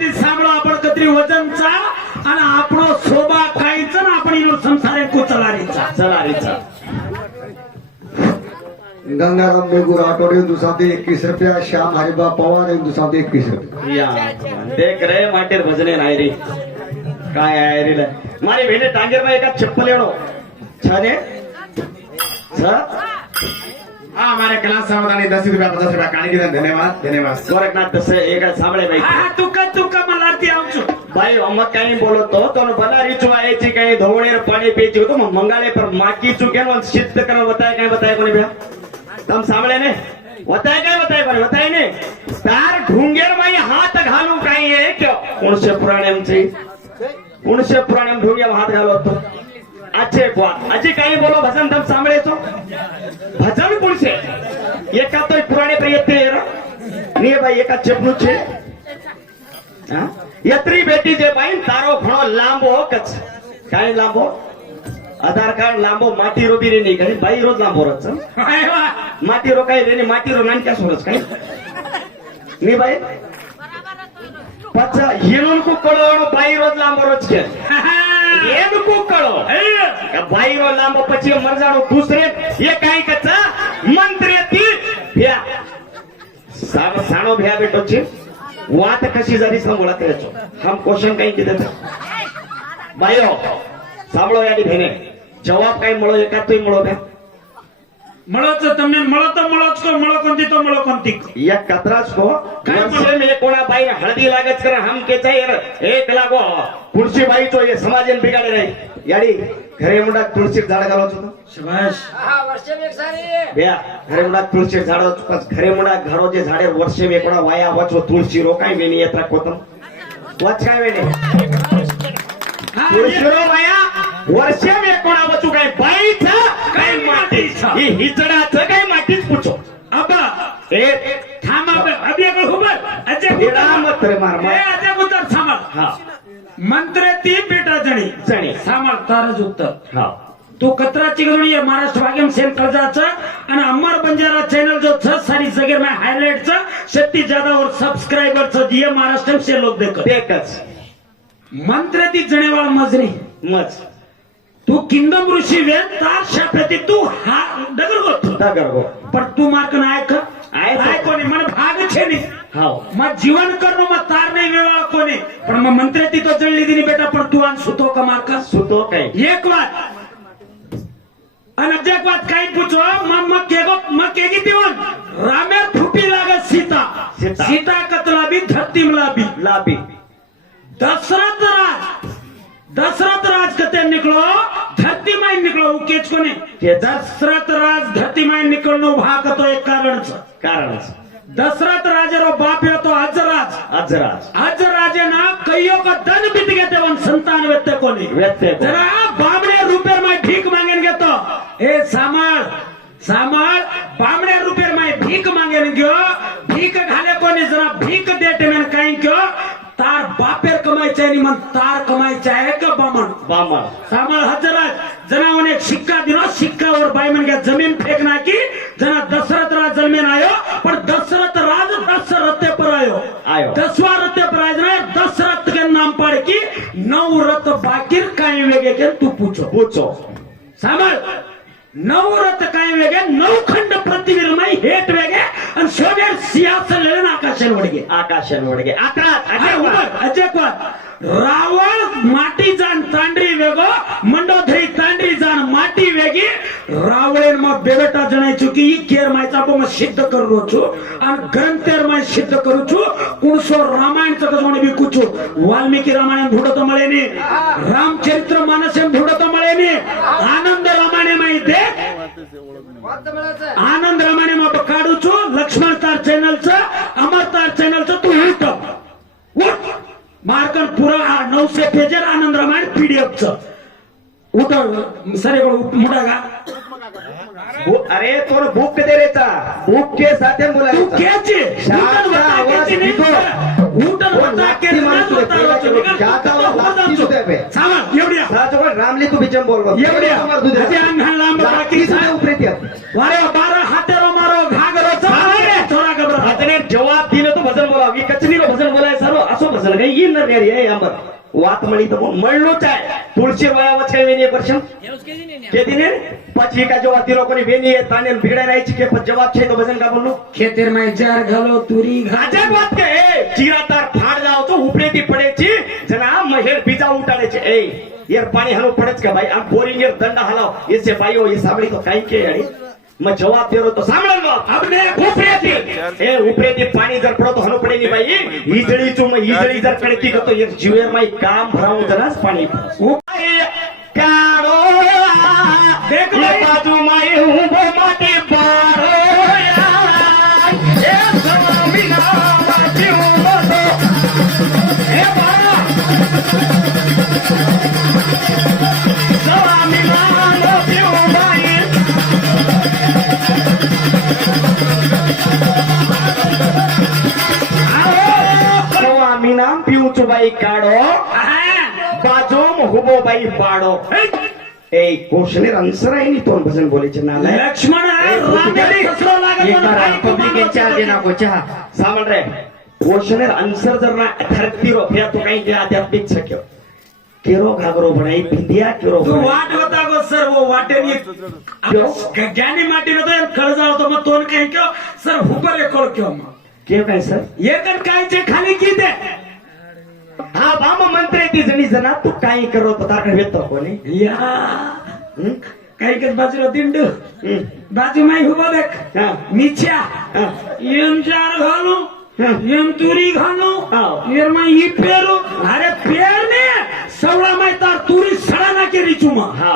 ती सांभळो आपण कतरी वजनचा आणि आपणो शोभा कायचा ना आपण इनो संसारे को चलारीचा गंगाराम बेगूर आठवडे दुसाते 21 रुपया, श्याम हरिबा पवार दुसाते 21 रुपया. या देख रे माटेर भजने नाही रे काय आहे रे मारी भेने टांगेर में एका चप्पल येणो छाने हाँ हमारे क्लास सावधानी 10 रुपया 50 रुपया कानी की धन्यवाद गोरखनाथ तसे एक सामळे बाई तुका मला ती आवचो बाई अम्मा काही बोलतो तो बनारी चुवायची काही धोवणेर पाणी प्यायची होतो मग मंगाले पर माकी चुकेन वन शिस्त कर बताय कोणी भ्या तम सामळे ने बताय कोणी ने तार ढुंगेर माई हात घालू काही आहे क्यों कोणसे पुराणेम ढुंग्या हात घालतो अच्छे अजी काही बोलो भजन तम सामळे तो भजन कोणसे एका तो पुराणे पर येते ने भाई एका चपलू छे यत्री बेटी जे बाई तारो घणो लांबो कच काय लांबो आधार कार्ड लांबो माटी रो बी रे नहीं गई बाई रोज लांबो रच माटी रो काय रे माटी रो नान क्या सोरस काय नी बाई पचा येनोन को कळो बाई रोज लांबो रच के येन को कळो बाई रो लांबो પછી मर जाणो दूसरे ये काय कचा मंत्री ती भ्या साणो भ्या बेटो छे वात कशी झाली सांगोळा त्याचो हम क्वेश्चन काही किती बायो સાંભળો યાડી ભેને જવાબ કઈ મળો એકાતોય મળો બે મળો તો તમને મળો તો મળો જ કો મળો કોંતી તો મળો કોંતી या कतराच को वर्षे में कोणा बाई हळदी लागत कर हम के चाहे यार एक लागो तुळशी बाई तो ये समाजन बिगाडे नाही याडी घरे मुंडा तुळशी झाड घालवतो शाबाश हा वर्षे में एक सारी बेया घरे मुंडा तुळशी झाड घरे मुंडा घरो जे झाडे वर्षे में कोणा वाया वचो तुळशी रोकाय वेनी येत्रा कोतम वच काय वेनी तुळशी रो वाया वर्षे में कोणा वचू काय बाईचा काय मातीचा ही हिचडाचं काय मातीच पूछो अबा ए थांबा अभी अगर हुबर अजय विरामत रे मार ए अजय गुतर थांबा हा मंत्र ती बेटा जणी सामाळ तारच उत्तर हा तू कतराची गरुणी आहे महाराष्ट्र भाग्यम सेन कर्जाचं आणि अमर बंजारा चॅनल जो छ सारी जगेर में हायलाइटचं 36 ज्यादा और सब्सक्राइबरचं दिए महाराष्ट्र से लोग देखत मंत्र ती जणेवाळ मजरी मज तू किंगडम ऋषी वे तार शाप्रती तू हा डगरगो पण तू मार्क नाय कोणी मन भाग छे नी हाव मग जीवन करनो मग तार नाही वेळा कोणी पण मग मंत्र ती तो जळली दिनी बेटा पण तू आन सुतो का मार्क सुतो काय एक बात आणि अजक बात काही पूछो मग केगी पिवन रामे फुपी लागत सीता कतला भी धरती मलाबी लाबी दशरथ राज कते निकलो धरती माई निकलो उकेच कोने दशरथ राज धरती माई निकलनो भाग तो एक कारण दशरथ राजेरो बाप है तो अजराज ना कईयों का धन बीत गए थे संतान व्यत्य कोने जरा बामणे रुपये में भीख मांगेन गे तो ए सामाळ बामणे रुपये में भीख मांगेन गयो भीख घाले कोने जरा भीख देते में कहीं क्यों तार बापेर कमायचे आणि मग तार कमायचे आहे का बामण सामाळ हजराज जना उन्हें सिक्का दिनो सिक्का और बाई मन गया जमीन फेंकना की जना दशरथ राज जमीन आयो पर दशरथ राज 10 रत्ते पर आयो 10वां रत्ते पर आयो ना दशरथ के नाम पड़ की 9 रथ बाकी काही वेगे के तू पूछो सामाळ 9 रथ काही वेगे 9 खंड पृथ्वीर माई हेट वेगे आणि शोभेर सिंहासन लेन आकाशन वडगे अजय रावण माटी जान तांडरी वेगो मंडोधरी तांडरी जान माटी वेगी रावळेन मग बेबेटा जणाय चुकी ई केर मायचा बो सिद्ध करू छु आणि ग्रंथेर माय सिद्ध करू छु कुणसो रामायण च कजोणी बी कुछु वाल्मीकि रामायण धुडत मळेनी रामचरित्र मानस धुडत मळेनी आनंद रामायण माय दे आनंद रामायण मा काढू छु लक्ष्मण तार चॅनल च अमर तार चॅनल च तू उठ मार्कन पूरा 900 पेजर आनंद रामायण पीडीएफ च उठ सरे मुडा का अरे तोर बुक दे रेता बुक के साथ बोला तू केचे रामली तू बिचम बोल वारे 12 हातेरो मारो घागरो जवाब दिलं तो भजन बोला कचनीरो भजन बोलाय सर्व असो भजन અને ઈ ન રે એ આંબર વાત મળી તો મળનું ચાય તુલસી વાયા વચ્ચે વેની એક વર્ષમ કેદી ને પછી કા જો આતી લોકોની વેની એ તાને ભીડા રહી છે કે જવાબ છે તો વજન કા બોલું ખેતર માં જાર ઘાલો તુરી આજે વાત કે એ ચીરાતાર ફાડ જાવ તો ઉપરેથી પડે છે જના મહેર બીજા ઉટાડે છે એ યાર પાણી હાલો પડે છે કે ભાઈ આ બોરિંગ યાર દંડા હાલાવ એ છે ભાઈઓ એ સાંભળી તો કાઈ કે યારી मैं जवाब दे रहा तो सामने अपने ऊपरेती पानी जर पड़ो तो हनो पड़े नहीं भाई ईजड़ी चुम ईजड़ी जर कड़की तो ये जीवर में काम भराऊं जरा पानी कारो देख ले बाजू में हूं वो माटी पारो ए स्वामी नाम जीव तो ए बारा स्वामी नाम जीव भाई स्वामी नाम पिऊ चुबाई काढो बाजूम हुबो बाई पाडो ए क्वेश्चन आंसर आहे नी तोंड भजन बोलायचे ना लक्ष्मण पब्लिक चार देना को चहा सामल रे क्वेश्चन आंसर जर ना थरतीरो फिर तो काही जे आध्यात्मिक सक्यो केरो घागरो बनाई भिंदिया केरो तू वाट होता गो सर वो वाटे ज्ञानी माटी नो तो खळ जाव तो मग तोन काही क्यो सर हुबर एकोळ क्यो मग के काय सर एकन काय चे खाली की दे हा बाम मंत्री ती जणी जना तू काही करो तो ताकडे वेतो कोणी या काही के बाजूला दिंडू बाजू माई हुबा देख हा नीच्या येन चार घालू येन तुरी घालू येर माई ई पेरू अरे पेर ने सवळा माई तार तुरी सडा ना के रिचू मा हा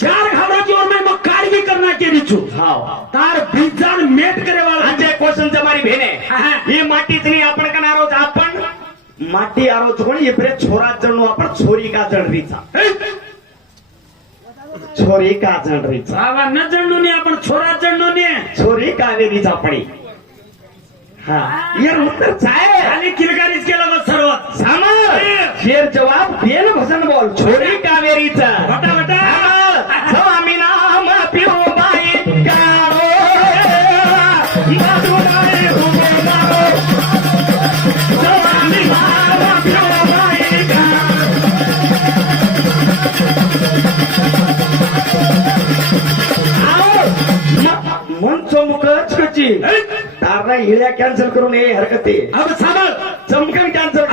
चार घाबराची और मैं कारगी करना के रिचू हा तार बीजान मेट करे वाला આજે ક્વેશ્ચન તમારી બેને એ માટી જની આપણ કનારો આપણ માટી આરો છોણી એ પ્રે છોરા જણનો આપણ છોરી કા જણ રીચા છોરી કા જણ રીચા આવા ન જણનો ને આપણ છોરા જણનો ને છોરી કા વે રીચા પડી હા યાર ઉત્તર ચાય ખાલી કિલકારીच केला बस सर्व સામા शेर जवाब देन भजन बोल छोरी कावेरीचा वटा वटा स्वामी नाम पिऊ बाई कारो बाजू बाई उभे मारो स्वामी नाम पिऊ बाई मन चमकच कची तारा हिळ्या कॅन्सल करून हे हरकत आहे अब सांभाळ चमकन कॅन्सल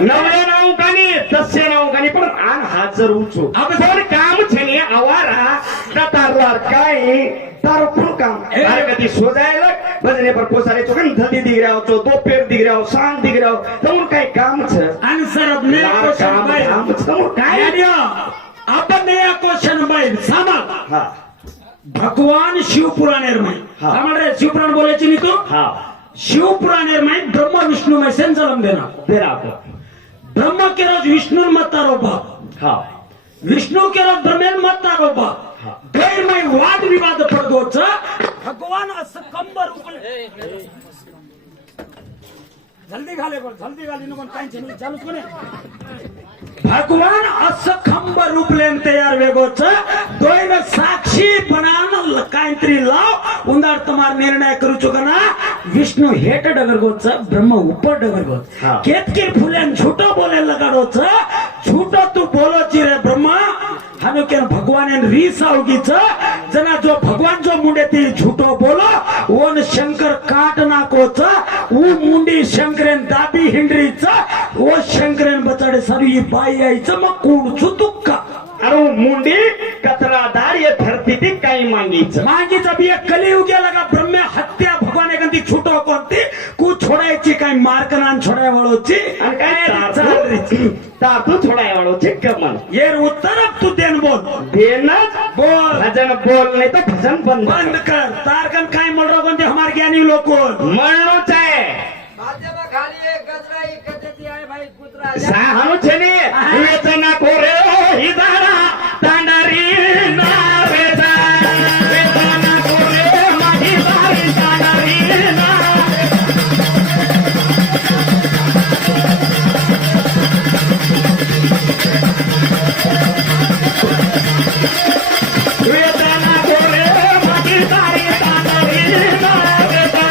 नवऱ्या नाव कानी तस्य नाव कानी पण आन हाजर उचो पण काम छे आवारा तारवार काय तारपुर काम हरकती सोजायला भजने पर पोसारे चोकन धदी दिग रहा हो दो पेर दिग रहा हो सांग दिग रहा हो तमुन काय काम छ आंसर अब नया क्वेश्चन बाय काम तमुन काय अपन नया क्वेश्चन बाय सांभाळ हा भगवान शिवपुराणेर में हाँ। हमारे शिवपुराण बोले नहीं तो हा शिवपुराणेर में ब्रह्म विष्णु में संचलन देना तेरा को ब्रह्म के रोज विष्णु मत तारो बाप हा विष्णु के रोज ब्रह्मेन मत तारो बाप हाँ। गैर में वाद विवाद पडगोच भगवान असं कंबर उपले जल्दी घाले बोल जल्दी घाली नको कांची नाही चालूच कोणे भगवान असं खंब रूप लेन तयार वेगोच दोन साक्षी बनान काहीतरी लाव उंदार तुम्हार निर्णय करू चुकना विष्णु हेट डगरगोच ब्रह्म ऊपर डगरगोच हाँ। केतकी फुल्यान झूठो बोले लगाडोच झूठो तू बोलोची रे ब्रह्मा हानो के भगवान रीस आवगीच जना जो भगवान जो मुंडे ती झूठो बोलो ओन शंकर काट नाकोच ऊ मुंडी शंकरेन दाबी हिंडरीच ओ शंकरेन बचाडे सारी बाई आईचं मग कोणचं दुःख अरे मुंडी कचरा दार ये धरती ती काही मांगीच मागीच अभी एक कलियुग लगा ब्रह्म हत्या भगवान एखादी छुटो कोणती कू छोडायची काय मार्कनान छोड्या वळोची आणि काय तार तू थोडा वाळो चेक कर मन ये उत्तर अब तू देन बोल देनच बोल भजन बोल नाही तर भजन बंद बंद कर तारकन काय बोल रहा कोणते हमारे ज्ञानी लोग म्हणूच आहे साहनु छेने वेचना कोरे ही दारा तांडारी ना वेचा वेचना कोरे माझी दारी तांडारी ना वेचना कोरे माझी दारी तांडारी ना वेचा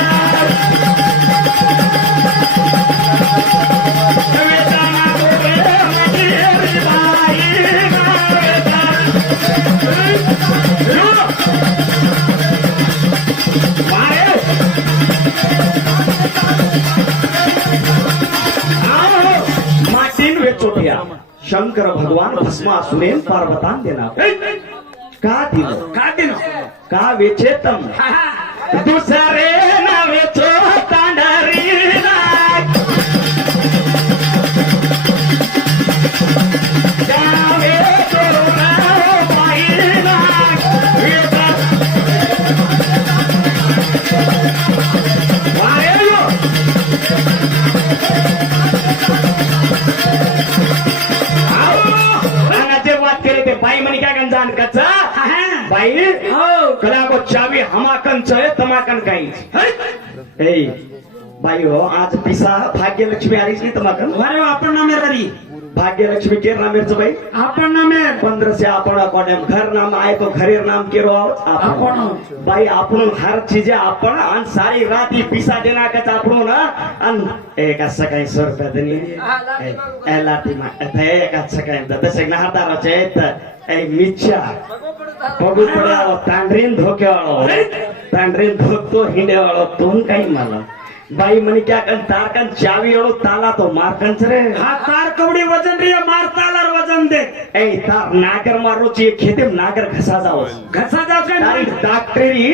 माटीन वेचोट्या शंकर भगवान भस्मासुरेन पार्वतान देना का दिलं का दिन का वेचेतम दुसरे ना वेचो तांडरी बात केले ते बाई म्हणे काय गंजान कच्चा बाई हो कला को चावी हमाकन च तमाकन काही ए बाई हो आज पिसा भाग्यलक्ष्मी आलीच नाही तमाकन अरे आपण ना मेरी भाग्यलक्ष्मी केर नामेरचं बाई आपण ना मेर 15 से आपण कोणा घर नाम आहे तो घरेर नाम केरो आपण बाई आपण हर चीज आपण आणि सारी राती पिसा देना कच आपण ना आणि एक असं काही 100 रुपये देणी ए लाटी मा एक असं काही तसे ना हाताराचे ए मिच्छा बघू पडा तांडरीन धोक्यावाळो तांडरीन धोकतो हिंडेवाळो तोन काही मला बाई म्हणे क्या कन तारकन चावी एवढो ताला तो मारकंच रे हा तार कवडी वजन रे मारतालार वजन दे ए तार नागर मारोची खेते नागर घसा जावस घसा जाव काय तारी डॉक्टरी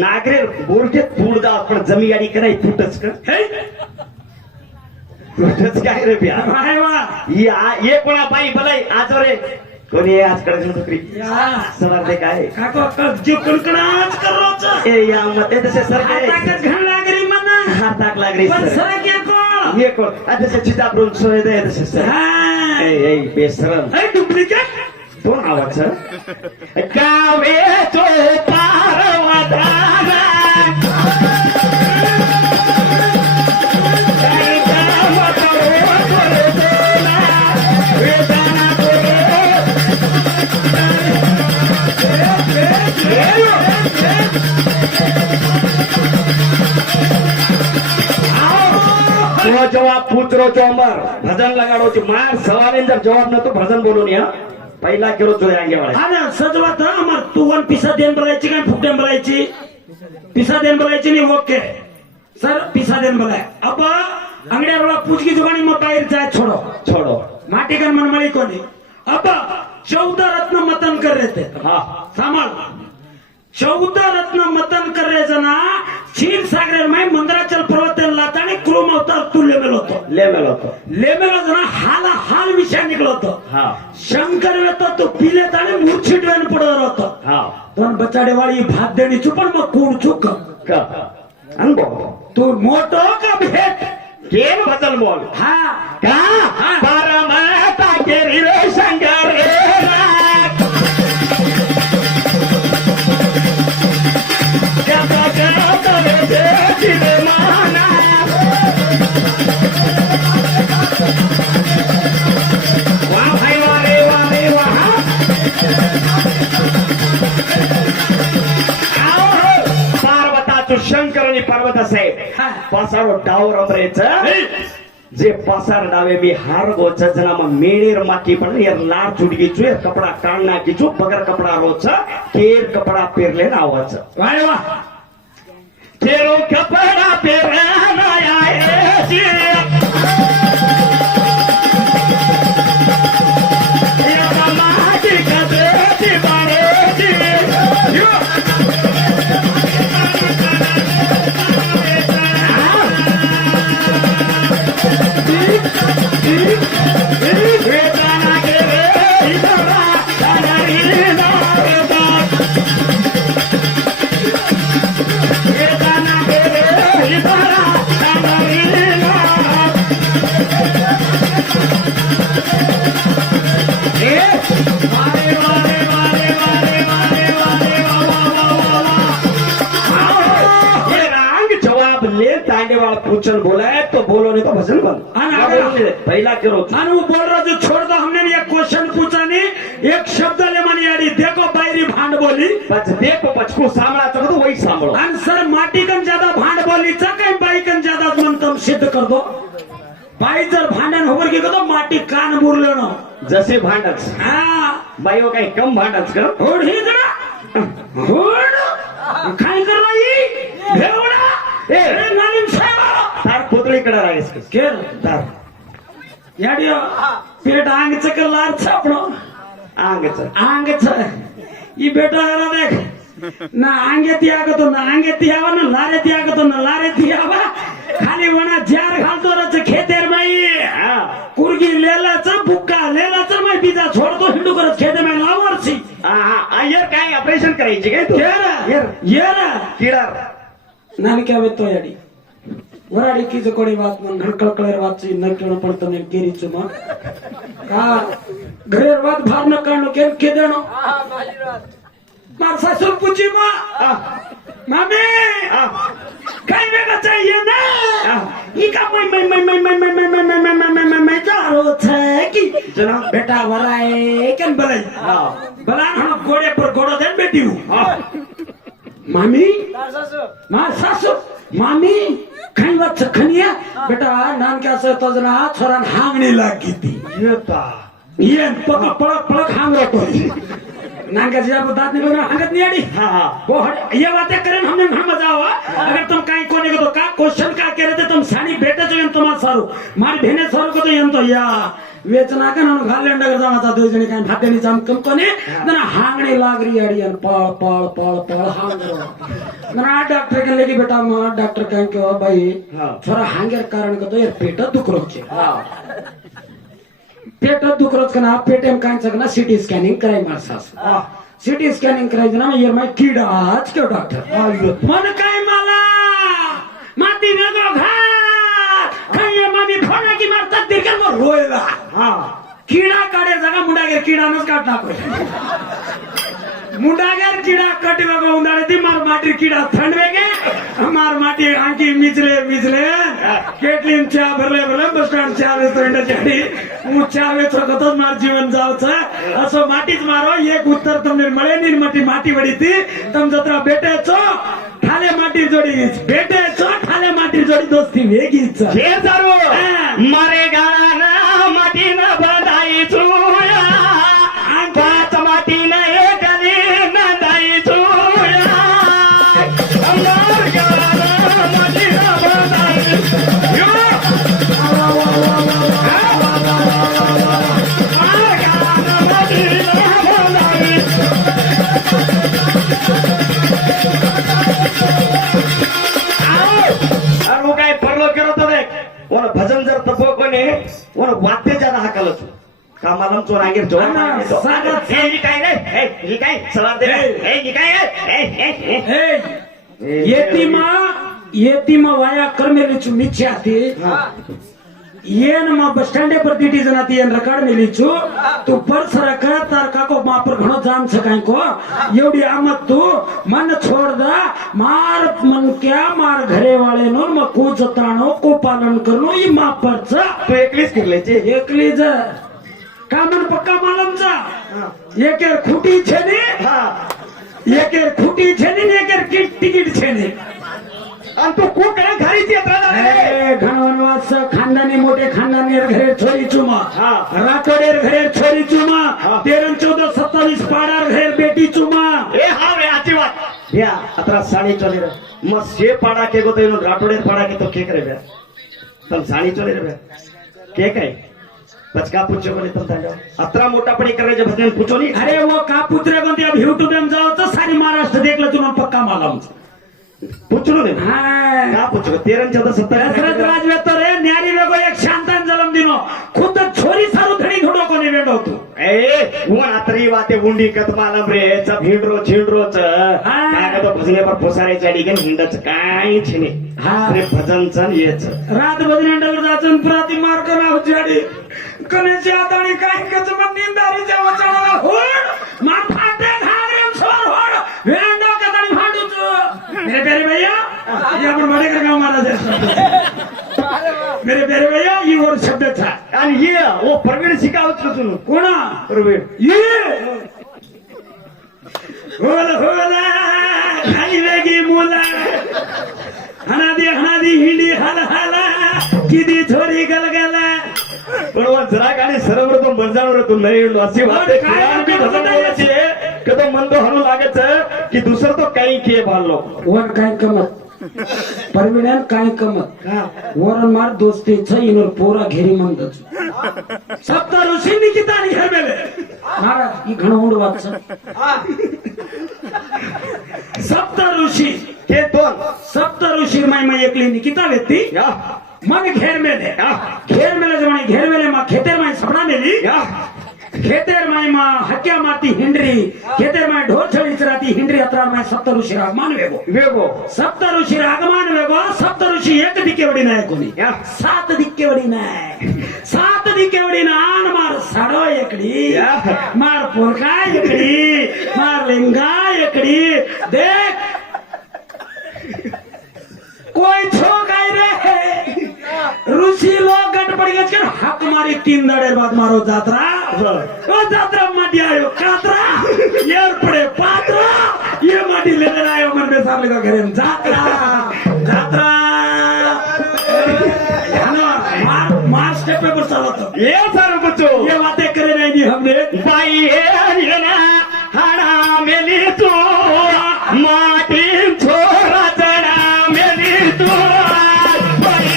नागरे बोरजे तूड जाव पण जमी गाडी कराय तुटच का तुटच काय रे बिया काय वा ये कोणा बाई भलाई आज रे कोणी आज कडे नोकरी सवार दे काय काको जीव कणकणाच करोच ए या मते तसे सर काय हाताकच घाण लागरी मना हाताक लागरी पण सर सर क्या को ये कोण आता तसे चितापरून सोय दे तसे सर हा ए बेसरम ए डुप्लिकेट दोन आवाज गावे तो पारवताना जवाब पुत्रो चोंबर भजन लगाडो मार सवाल जर जवाब नतो भजन बोलून या पहिला केलो जो आंगे वाले हा ना सजवात अमर तू वन पिसा देन बोलायची काय फुकटेन बोलायची पिसा देन बोलायची नाही ओके सर पिसा देन बोलाय अब अंगड्याला पूछगी जुगानी मग बाहेर जाय छोडो छोड़ो माटी का मनमळी कोणी अब 14 रत्न मतन कर रहे थे हाँ सांभाळ 14 रत्न मतन कर रहे जना क्षीर सागर में मंदराचल पर्वत लाताने क्रोम अवतार तू लेमेल होतो लेवल होतो लेमेल जना हाल विषय निघलो होतो हाँ शंकर वेतो तो पिले ताने मूर्छित वेन पडवर होतो हाँ दोन बचाडे वाली भात देणी चुपण मग कोण चुक का अनुभव तू मोठो का भेट केन भजन बोल हा का हाँ. परमाता के रे शंकर रे वाह भाई वाह रे वाह पार्वता तू शंकर आणि पार्वता साहेब हा. पासारो डावर अमरेच जे पासार डावे मी हार गोच जना म मेणीर माकी पण यार लार चुडगी चु यार कपडा काढना की चु पगर कपडा रोच केर कपडा पेरले नावाच वाय वा केरो कपडा पेरना आए जी या माटी कदे बारे जी यो वेदना के रे इधरा तारी ना वेदना के रे इधरा तारी ना ए मारे मारे मारे मारे मारे मारे वाह ये रंग जवाब ले तांडे वाला पूछन बोला है तो बोलो नहीं तो भजन बंद पहला करो आणि वो बोल रहा जो छोड़ दो हमने एक क्वेश्चन पूछा नहीं एक शब्द ले मानी आड़ी देखो बायरी भांड बोली बच देखो बचको सामना तो वही सांभळो आणि सर माटी कन ज्यादा भांड बोलीचा काही बाई कन ज्यादा मंतम सिद्ध कर दो बाई जर भांडण होवर की तो माटी कान मुरले न जसे भांडच हा बाईओ काही कम भांडच कर होड ही जरा होड काय कर रही भेवडा ए नालिम साहेब तार पोतळीकडे राहायस केर दार याडियो पेट आंग चक्कर लार छापड़ो आंग ಈ ಬೇಟ ದೇख ನಾ ಆಂಗೆತಿ ಆಗतो ना आंगेती आवा ना लारेती ಆಗतो ना लारेती आवा खाली वना जार घालतो रच खेतेर माई कुर्गी लेलाच बुक्का लेलाच माई बीजा छोडतो हिंडू करत खेते माई लावरची यार काय ऑपरेशन करायचे काय तू येर किडार ನಾನು ಕ್ಯಾವೆತ್ತೋ ಯಾಡಿ वराडी की कोणी बात मन घडकळकळेर वाची न केळो पडतो ने केरीचो मा का घरेर बात भार न काढणो के देणो मार सासूर पूछी मा मामी काय वेगळं चाहिए ना ई का मैं जा रो छे की जना बेटा वराए केन बलाई बला हम गोडे पर गोडो देन बेटी मामी मार सासू मामी काही वाच खनिया बेटा नान क्या से तजना छोरान हांगणी लागी ती ये पक पळक पळक हांग रतो नान का जब दात निकल हांगत नहीं आड़ी वो ये बातें करें हमने हम मजा हुआ अगर तुम कहीं कोने को तो का क्वेश्चन का कह रहे थे तुम सानी बेटे जो तुम सारू मारी बहने सारू को तो तो या वेचना का ना घालेंड अगर जाता दो जने कहीं भाते नहीं जाम कम कोने ना हांगणी लाग रही आड़ी यार पाल पाल पाल पाल हांग ना डॉक्टर के लेके बेटा मां डॉक्टर कहीं के भाई थोड़ा हांगेर कारण को तो यार पेट दुख रोचे पेट दुख रोज ना पेट में काय सकना सीटी स्कॅनिंग कराय मार सास सीटी स्कॅनिंग करायचं ना यार माय किडा आज के डॉक्टर मन काय मला माती वेगळो घात काय मामी फोडा की मार तकदीर कर मग रोयला किडा काढे जागा मुंडागेर किडानच काढ टाको मुंडागेर किडा कटी बघा उंदाळे ती मार माटी किडा थंड वेगे मार माटी आंकी मिचले मिचले केटलीन चा भरले भरले बस स्टँड चा रेस्टॉरंट च्याडी હું ચા વેચો કતો માર જીવન જાવ છે અસો માટી જ મારો એક ઉત્તર તમને મળે ની માટી માટી વડી તી તમ જતરા બેટે છો ઠાલે માટી જોડી બેટે છો ઠાલે માટી જોડી દોસ્તી વેગી છે हे सारू मारे गाना माटी न बंधाई छुया पाच माटी न एक न दाई छुया मारे गाना माटी न बंधाई काय परलो केलो तो देख वन भजन जर तपो कोणी वन वाद्य ज्यादा हाकलच कामाला चोरागीर चोर हे काय रे हे काय सवार दे हे काय येतीमा वाया कर्मेली चुमीची आती येन मा बस स्टँड पर दीटी जनाती येन रकाड मेलीचू तू पर सरक तार काको मापर घणो जाम सकाय को एवढी आमत तू मन छोड़ दा मार मन क्या मार घरे वाले नो म को जत्राणो को पालन करनो ई मापरच तू एकलीच फिरलेची एकलीच कामन पक्का मालमचा एकेर खुटी छेनी एकेर खुटी छेनी ने एकेर टिकीट छेनी आणि तू को करे घरीची यात्रा घनवनवास खानदानी मोठे खानदानी घरे छोरी चुमा राठोडेर घरे छोरी चुमा 13 14 27 पाडार घरे बेटी चुमा ए हा रे आची बात या अतरा साडी चले रे मग से पाडा के गो तो इनो राठोडेर पाडा के तो के करे बे तम साडी चले रे के काय बचका पूछो बोले तुम तांडो अतरा मोटा पड़ी करे जब भजन पूछो नहीं अरे वो का पुत्रे बनते अब यूट्यूब में जाओ तो सारी महाराष्ट्र देख लो तुम पक्का मालूम पूछलो नहीं का पूछो 13 14 17 दशरथ राजवे तो रे न्यारी वेगो एक शांतान जलम दिनो खुद छोरी सारू धडी थोडो कोणी वेडो तू ए वन अतरी वाते उंडी कत मालम रे सब हिंडरो छिंडरो च काय तो भजने पर पोसारे चाडी के हिंडच काय छिने रे भजन च येच रात भजन अंडर जाचन प्राती मार करा उजाडी कनेची आताणी काय कच मन निंदारी जे वचनाला होड माथा ते घागरेम सोर होड वेंडो कताणी भांडू तू मेरे प्यारे भैया ये अपन बड़े का गांव मारा जाए मेरे प्यारे भैया ये और शब्द था आणि ये वो प्रवीण शिकावत सुनो कोणा प्रवीण ये होला होला खाली वेगी मुला हनादी हिंडी हाला हाला किदी छोरी गलगला पण वा जरा गाडी सर्वप्रथम बंजावर तू नाही हिंडलो अशी वाट काय मी भजन बोलायची कदम मंदो हनु लागत की दुसरं तो काही के भालो वन काय कमत परविण्यान काय कमत वरण मार दोस्तीच इनोर पोरा घेरी म्हणत सप्त ऋषी निकिता घेर मेले महाराज ही घण उंड वाच सप्त ऋषी ते दोन सप्त ऋषी माई एकली निकिता लेती या मग घेर मेले या घेर मेले जमाने घेर मेले मा खेतेर माई सपना मेली या खेतेर माई मा हक्या मारती हिंडरी खेतेर माई ढोर छळी चराती हिंडरी अत्रा माई सप्त ऋषी रागमान वेगो वेगो सप्त ऋषी रागमान वेगो सप्त ऋषी एक दिक्केवडी नाही कोणी या 7 दिक्केवडी नाही 7 दिक्केवडी नान मार साडो एकडी या. मार पोरका एकडी मार लिंगा एकडी देख कोई छो काय रे ऋषी लोग गट पड़ गए कर हक मारी 3 दाड़े बाद मारो जात्रा वो जात्रा माटी आयो कात्रा येर पड़े पात्रा ये माटी लेने आयो मन में सामने का घरे में जात्रा जात्रा मार मार स्टेप पे पर चला तो ये सारू बच्चो ये बातें करे नहीं दी हमने बाई ये ना हाडा मेली तू माटी छोरा चढा मेली तू बाई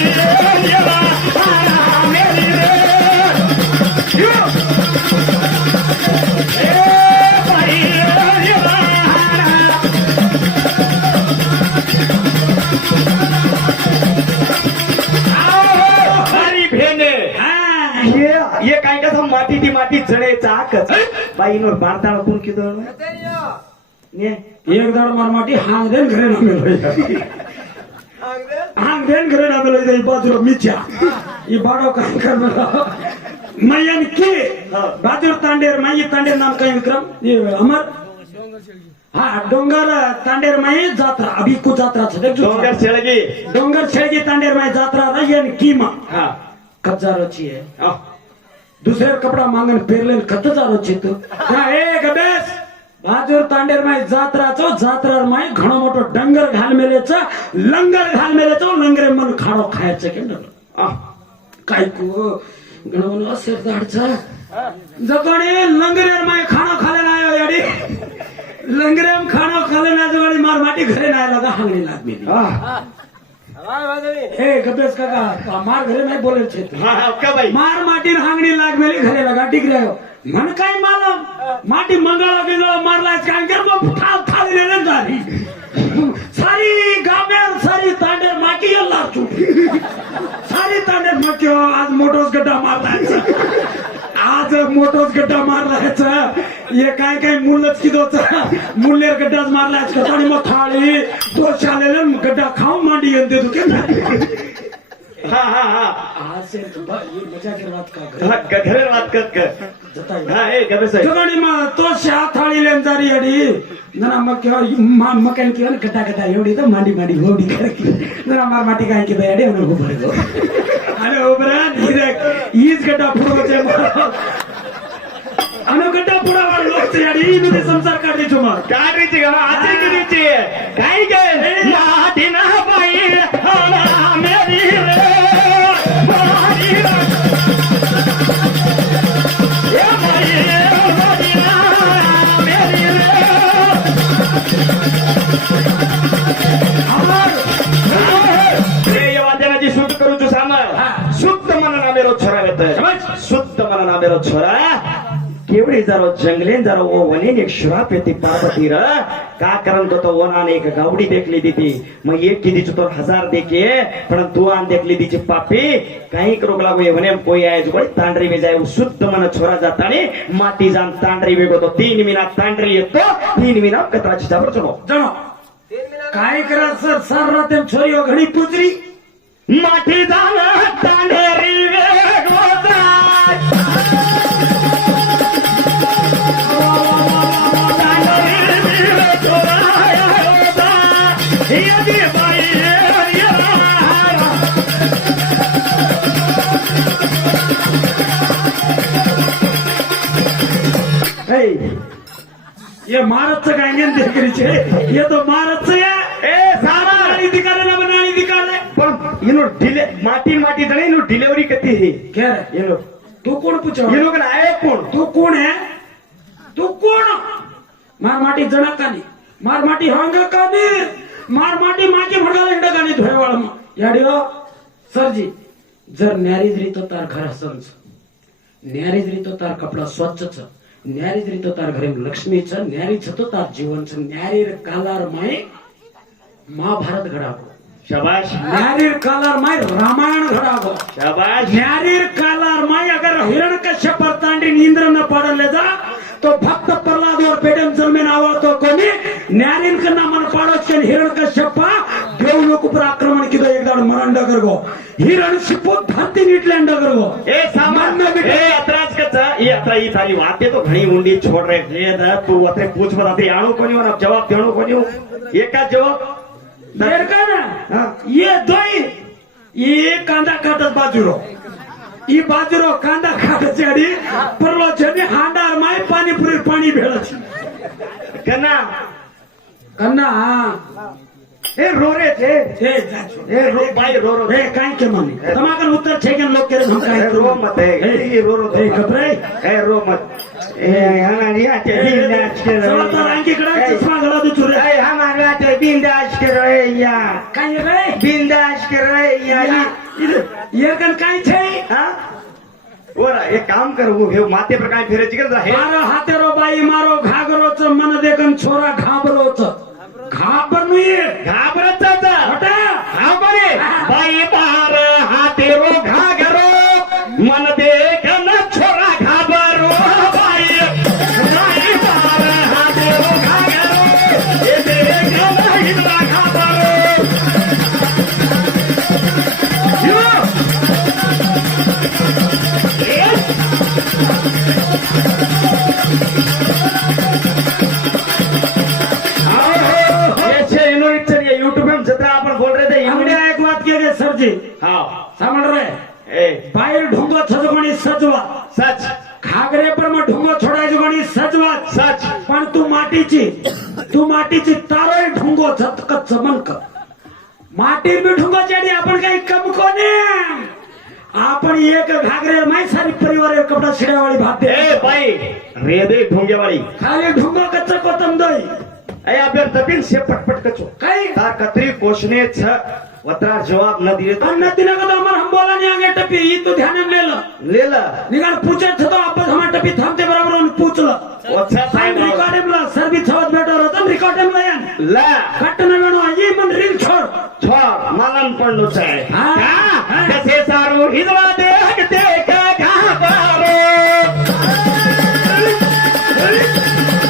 ये ना हाडा मेली रे यो. ए बाई ये ना हाडा आओ हरी भेने हाँ ये काय कसं माती ती माती जळेचा आकच बाईनवर बारताळ कोण किदळ ने एक दाड़ मार माटी हांग देन घरे ना मिलो हांग देन घरे ना मिलो इधर बाजू मिच्या ये बाड़ो काम कर मिलो मैयन की बाजू तांडेर माई तांडेर नाम काय विक्रम ये अमर हाँ डोंगर तांडेर माई जात्रा अभी को जात्रा छे देख डोंगर शेळगी डोंगर छेगी तांडेर माई जात्रा रयन कीमा हा कब्जा रची है आ, दुसरे कपडा मागन पेरलेन खत जारो छे तू ए गबेस बाजूर तांडेर माई जात्राचो जात्रार माई घणो मोठो डंगर घाल मेलेच लंगर घाल मेलेच लंगरे मन खाडो खायचं के आ, काय को घणो मन असेर दाडचा जकोणी लंगरेर माई खाणो खाले नायो याडी लंगरेम खाणो खाले ना जकोणी मार माटी घरे नाय लगा हांगली लाग मेली आ. ए गबेस काका मार घरे नाही बोलेल छे तू हा हा का बाई मार माटी हांगणी लाग मेली घरे लगा टिकरे मन काय मालम माटी मंगळा गेलो मारला काय कर मग थाल थाल लेने जारी सारी गामेर सारी तांडे माटी यल्ला चुट सारी तांडे माटी आज मोठोस गड्डा मारला आज मोठोस गड्डा मारला ये काय काय मुलच किदोच मुल्लेर गड्डाच मारला कसाणी मग थाळी तो शालेले गड्डा खाऊ मांडी येते तू के हा हा हा आज से ये मजा के बात का हा, घरे वात कर जता हा ए गबे साहेब जगानी मा तो शा थाळी लेन जारी अडी नना मग केवा मकन केवा गड्डा गड्डा एवढी तर मांडी मांडी होडी करकी नना मार माटी काय की बयाडे अनु उभरे गो अरे उभरा धीरे ईज गड्डा फुडोचे अनु गड्डा फुडावर लोक याडी इनु संसार काढली तुमा काढरीची गा आचे कितीची काय गे माटी ना बाई हाडा मेली रे बाई रे. ए बाई माटी ना मेली रे वाद्याची शूट करू तू सांग शुद्ध मन नामेरो छोरा येत शुद्ध मन नामेरो छोरा केवढी जरा जंगलेन जरा वो वनेन एक श्राप येते पार्वती र का कारण तो वनाने एक गावडी देखली देती मग एक कितीच तो 1000 देके पण तू आन देखली दीची पापी काही रोग लागू ये वने कोई आए जो तांडरी में जाए शुद्ध मन छोरा जाताने माती जान तांडरी वेगो तो 3 मिना तांडरी येतो 3 मिना कत्राची जाबर चलो जणो काय करा सर सर राते छोरी ओ घडी पुजरी माती जान तांडरी वेगो ये महाराजचं काय देख रही छे ये तो महाराजचं है ए सारा बनानी दिखाले ना बनानी दिखाले पण इनो डिले माटी माटी जणे इनो डिलिव्हरी कती है क्या रे इनो तू कोण पूछो ये लोग आए कोण तू कोण है तू कोण मार माटी जणा कानी मार माटी हांगा कानी मार माटी माकी भडगाला इंडा गाणी धोयवाळ याडियो सरजी जर न्यारीज रीतो तार घर हसंच न्यारीज रीतो तार कपड़ा स्वच्छ न्यारीज रीतो तार घरे लक्ष्मी छ न्यारी छतो तार जीवन छ न्यारीर कालार माय महाभारत घडागो शाबाश न्यारीर कालार माय रामायण घडागो शाबाश न्यारीर कालार माय अगर हिरण कश्यप तांडी नींद्र न पडले जा तो भक्त प्रल्हाद और पेडम जन्मेन आवतो कोणी न्यारीन कन्ना मन पाडोच हिरण कश्यप देव लोक पर आक्रमण किदो एकदाड मरण डगरगो हिरण शिपो धरती नीटले डगरगो ए सामान्य ए अतराज कचा ये अतरा ही थाली वाते तो घणी ऊंडी छोड़ रहे जे दा तू अतरे पूछ बताते आणो कोनी और जवाब देणो कोनी एका जवाब देर का ना ये दोई ये कांदा काटत बाजूरो ई बाजूरो कांदा काटत जाडी परलो जने हांडार माय पाणीपुरी पाणी भेळच कना कन्ना ए रो रे थे ए जाचो ए रो भाई रो रो ए काई के मनी तमाकन उत्तर छेगन लोग के हम काई रो मत ए रो रो ए घबराई ए रो मत ए हमारी आते बिंदास के सवाल तो रांगी कड़ा चश्मा गला दे चुरे ए हमारे आते बिंदास के रे या काई रे बिंदास के रे या ये कन काई छे हां ओरा एक काम कर वो हे माथे पर काय फिरे चिकर हे मारो हातेरो बाई मारो घागरोच मन देखन छोरा घाबरोच घाबरनु ये घाबरत जा हटा घाबरे बाई बार हातेरो घागरो मन देखन छोरा घाबरो बाई बाई बार हातेरो घागरो ए देखन हिंदला घाबरो यो यूट्यूब में जितना अपन बोल रहे थे हमने एक बात किया गया सर जी हाँ समझ रहे ए बाहेर ढोंगो छजगोणी सजवा सच घागरे पर मग ढोंगो छोडायचं कोणी सजवा सच पण तू मातीची तारोय ढोंगो झतक चमनक माटी बी ढोंगो चेडी आपण काही कम कोणी आपण एक घागरे माय सारी परिवार एक कपडा शिड्यावाळी भाते ए भाई रेदे ढोंगेवाली खाली ढोंगो कच्च कोतम दई ए अबेर तपिन से पटपट कचो काही तार कतरी कोशने छ वत्रार जवाब न दिए तो अन्य दिन का हमर हम बोला नहीं आगे टपी ई तू ध्यान में ले लेला निकाल पूछे छ तो आपण हम टपी थांबते बरोबर उन पूछलं ओछा साइड रिकॉर्डिंग ला सर्विस छवत बेटर होतं रिकॉर्डिंग ला यान ला कट न वेणो ये मन रील छोड छोड़ मालन पडलो चाहे हाँ। हाँ कसे सारो हिजवा देखते का घाबरो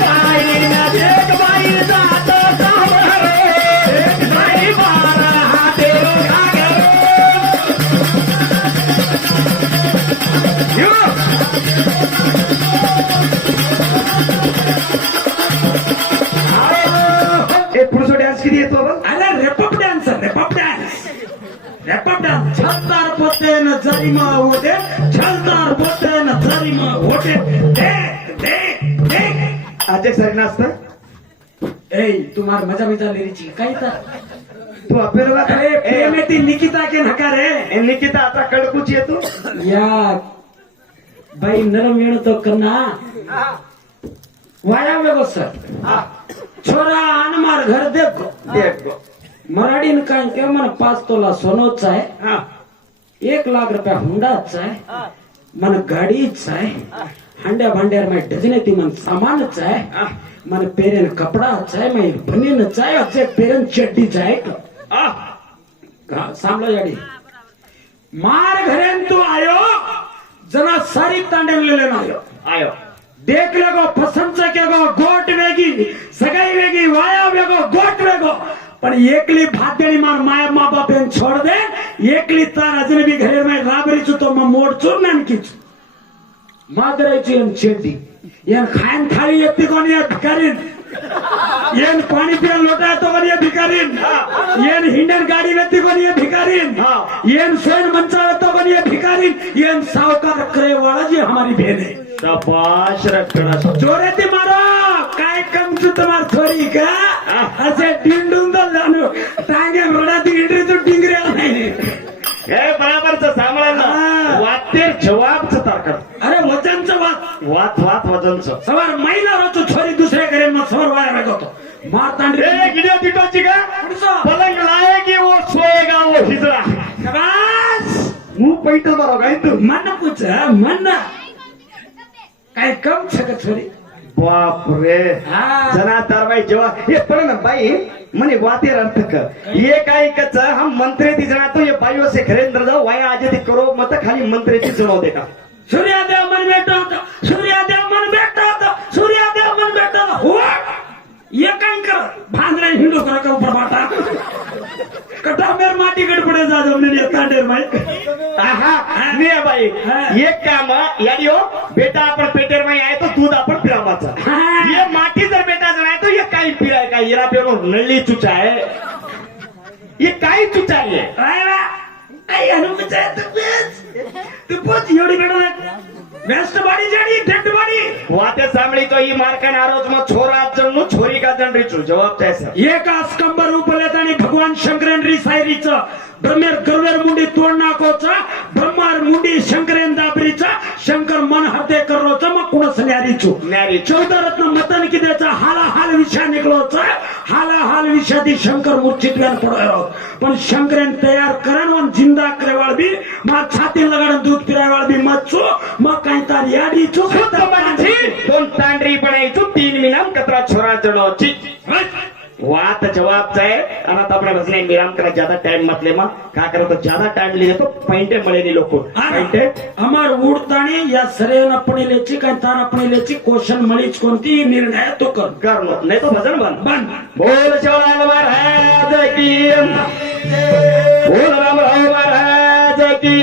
बाई ना देख बाई जात सावरो बाई बारा हातेरो घागरो यो ए पुरुष डान्स किती येतो बघ अरे रेपअप डान्स छलदार पोते न जरीमा होते छलदार पोते न जरीमा होते देख आज एक सारी नाचतं ए तुम्हार मजा लिरीची काही तर तू आपल्याला अरे प्रेमे ती निकिता के नका रे निकिता आता कडकूच येतो या बाई नरम येणं तो कन्ना वाया वेगो सर छोरा अनमार घर देखो देख गो मराठीन काय के मन 5 तोला सोनोच आहे हा 1 लाख रुपया हुंडाच आहे मन गाडीच आहे हांड्या भांड्यार माय डजने ती मन सामानच आहे मन पेरेन कपडाच आहे माय बनीनच आहे असे पेरेन चड्डीच आहे सांभळो याडी मार घरेन तू आयो जना सारी तांडेन लेलेन आयो आयो देख लेगो पसंत केगो गोट वेगी सगाई वेगी वाया वेगो गोट वेगो पण एकली भात्यानी मार माया मा बापेन छोड़ दे एकली तार अजनबी घरे में राबरीचु तो म मोडचो नानकीच मादरायची एन चेड्डी एन खायन थाळी येते कोणी या भिकारीन एन पाणी पिया लोटा तो कोणी या भिकारीन एन हिंडन गाडी वेती कोणी या भिकारीन एन सोयन मंचा तो कोणी या भिकारीन एन सावकार करे वाला जी हमारी बहन है शाबाश रखड़ा जोरे ती मारो काय कमचू तुम्हार थोड़ी का असे टिंडून तो लानो टांगे रडा ती इंद्री तो टिंगरे नाही ए बराबरच सांभाळायला वातेर जवाबच तारकर अरे वचनचं वाद वात वजनच सवार महिला रोचो छोरी दुसऱ्या घरे मग सवार वाया वेगतो मार तांडे ए गिड्या तिटोची का पुढचं पैठ मारो काय तू मन पूछ मन काय कम छक छोरी बाप रे हा. जना तारबाई जेव्हा हे पण बाई म्हणे वाते अर्थ कर ये काय कच हम मंत्रे ती जना तो ये बाईओ से खरेंद्र जाओ वाया आज ती करो मत खाली मंत्रे ती जणव दे का सूर्यादेव मन भेटत होता सूर्यादेव मन भेटत होता सूर्यादेव मन भेटत होता हो ये काय कर भांगला हिंडो कर का ऊपर बाटा कटा मेर माटी गडपडे जा जमने येता डेर भाई आहा ने बाई हा. एक काम याडियो बेटा आपण पेटेर में आए तो दूध आपण पिरामाचा हा. ये माटी जर बेटा जणाय तो ये काही पिराय का येरा पेनो नळली चुचा है ये काही चुचा है रायवा आई अनुमती तू पोच एवढी बेटा बेस्ट बॉडी जडी डेड बॉडी वाते सामळी तो ही मार्कन आरोज मग छोरा जणू छोरी का जण रिचू जवाब त्याचा एका स्कंबर उपलेत आणि भगवान शंकरेन री सायरीचं ब्रह्मेर गर्वेर मुंडी तोड नाकोचा ब्रह्मार मुंडी शंकरेन दाबरीचा शंकर मन हते करोचा मग कुणस न्यारीचू न्यारी. 14 रत्न मतन की द्याचा हाला हाल विषा निकलोचा हाला हाल विषादी शंकर मूर्छित व्यान पडो पण शंकरेन तयार करन वन जिंदा करेवाळ बी मग छाती लगाडन दूध पिरावाळ बी मच्छू मग काही तार याडी चू दोन तांडरी बनायचो 3 मिनाम कतरा छोरा जणोची वात जवाब है अनाथ अपने बसने विराम करा ज्यादा टाइम मत ले मां का करो तो ज्यादा टाइम ले तो पॉइंटे मळे नहीं लोको पॉइंटे अमर उडतानी या सरेन अपनी लेची काय तार अपनी लेची क्वेश्चन मळीच कोणती निर्णय तो कर कर मत नहीं तो भजन बन बन बोल शिवलाल महाराज की बोल राम महाराज की